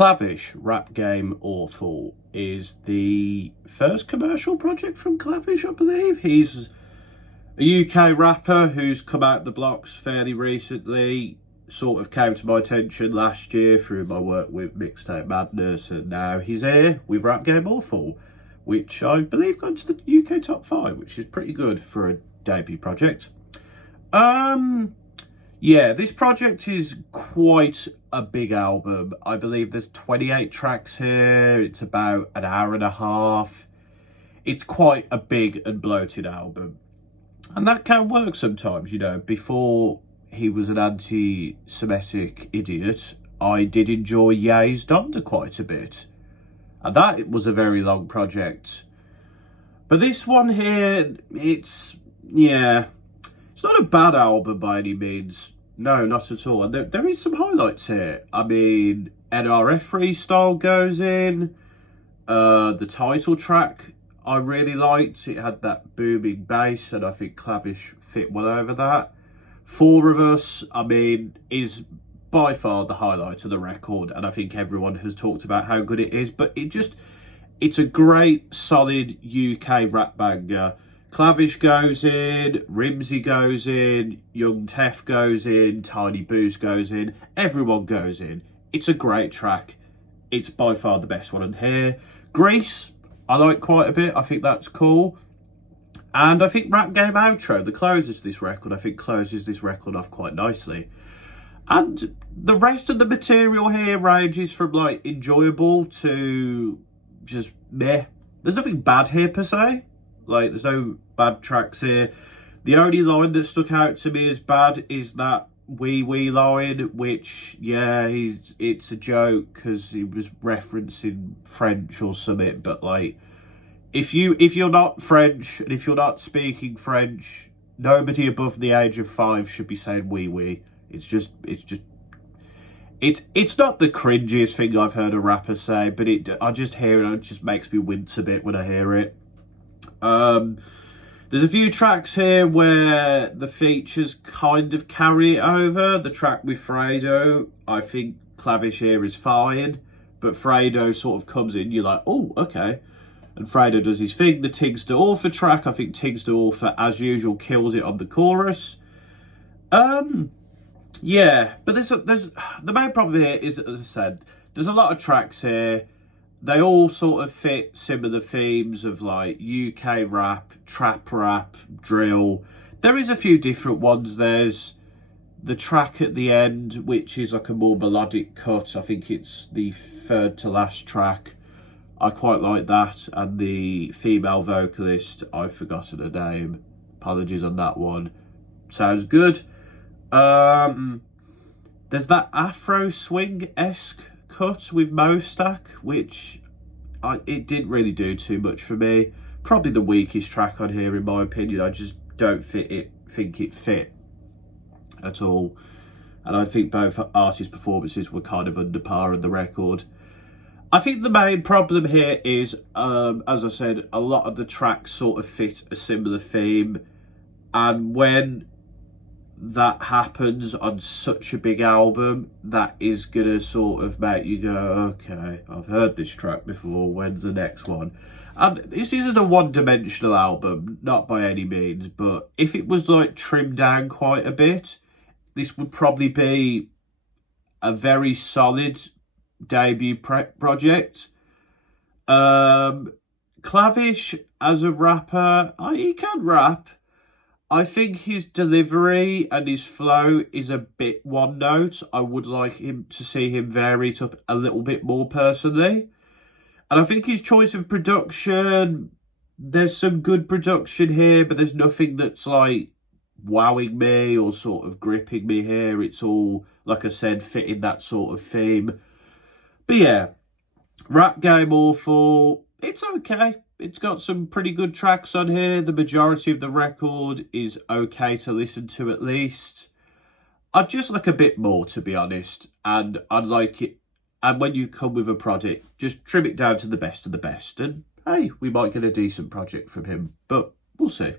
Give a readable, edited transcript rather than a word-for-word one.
Clavish-Rap Game Awful is the first commercial project from Clavish, I believe. He's a UK rapper who's come out the blocks fairly recently. Sort of came to my attention last year through my work with Mixtape Madness, and now he's here with Rap Game Awful, which I believe got into the UK top 5, which is pretty good for a debut project. Yeah, this project is quite a big album. I believe there's 28 tracks here. It's about an hour and a half. It's quite a big and bloated album. And that can work sometimes, you know. Before he was an anti-Semitic idiot, I did enjoy Ye's Donda quite a bit. And that was a very long project. But this one here, it's not a bad album by any means. No, not at all. And there is some highlights here. I mean, NRF freestyle goes in. The title track I really liked. It had that booming bass, and I think Clavish fit well over that. Four of Us, I mean, is by far the highlight of the record, and I think everyone has talked about how good it is. But it's a great, solid UK rap banger. Clavish goes in, Rimsey goes in, Young Tef goes in, Tiny Boost goes in, everyone goes in. It's a great track. It's by far the best one on here. Grease, I like quite a bit. I think that's cool. And I think Rap Game Outro, the closer to this record, I think closes this record off quite nicely. And the rest of the material here ranges from like enjoyable to just meh. There's nothing bad here per se. Like, there's no bad tracks here. The only line that stuck out to me as bad is that wee wee line, which, yeah, it's a joke because he was referencing French or something. But like, if you're not French and if you're not speaking French, nobody above the age of 5 should be saying wee wee. It's not the cringiest thing I've heard a rapper say, but I just hear it and it just makes me wince a bit when I hear it. There's a few tracks here where the features kind of carry it over. The track with Fredo, I think Clavish here is fine, but Fredo sort of comes in, you're like, oh, okay. And Fredo does his thing. The Tigs to Author track, I think Tigs to Author, as usual, kills it on the chorus. Yeah, but there's the main problem here is, as I said, there's a lot of tracks here. They all sort of fit similar themes of like UK rap, trap rap, drill. There is a few different ones. There's the track at the end, which is like a more melodic cut. I think it's the third to last track. I quite like that. And the female vocalist, I've forgotten her name. Apologies on that one. Sounds good. There's that Afro swing-esque cut with Mostack, which it didn't really do too much for me. Probably the weakest track on here in my opinion. I just don't think it fit at all, and I think both artists' performances were kind of under par on the record. I think the main problem here is, as I said, a lot of the tracks sort of fit a similar theme, and when that happens on such a big album, that is gonna sort of make you go, okay, I've heard this track before, when's the next one? And this isn't a one-dimensional album, not by any means, but if it was like trimmed down quite a bit, this would probably be a very solid debut project. Clavish as a rapper, he can rap. I think his delivery and his flow is a bit one note. I would like to see him vary it up a little bit more personally. And I think his choice of production, there's some good production here, but there's nothing that's like wowing me or sort of gripping me here. It's all, like I said, fitting that sort of theme. But yeah, Rap Game Awful, it's okay. It's got some pretty good tracks on here. The majority of the record is okay to listen to at least. I'd just like a bit more, to be honest. And I'd like it. And when you come with a project, just trim it down to the best of the best. And hey, we might get a decent project from him. But we'll see.